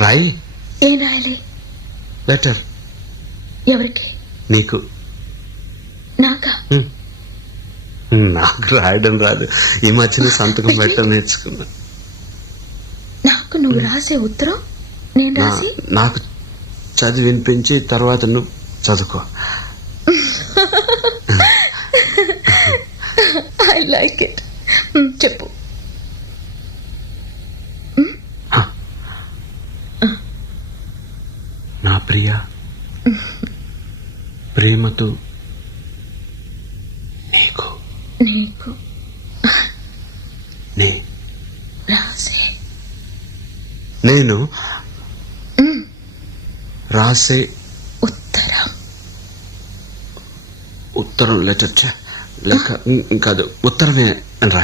రాయి. ఏం రాయాలి? లెటర్. ఎవరికి? నీకు. నాకా. నాకు రాయడం రాదు. ఈ మధ్యన సంతకం పెట్టడం నేర్చుకున్నా. నాకు నువ్వు రాసే ఉత్తరం? నేను రాసి? నాకు చదివి వినిపించి తర్వాత నువ్వు చదువుకో. ఐ లైక్ ఇట్ చెప్పు. నా ప్రియ ప్రేమతో నీకు. నీకు. నే. రాసే. నేను రాసే ఉత్తరం. ఉత్తరం లెటర్ లేక కాదు ఉత్తరమే అని రా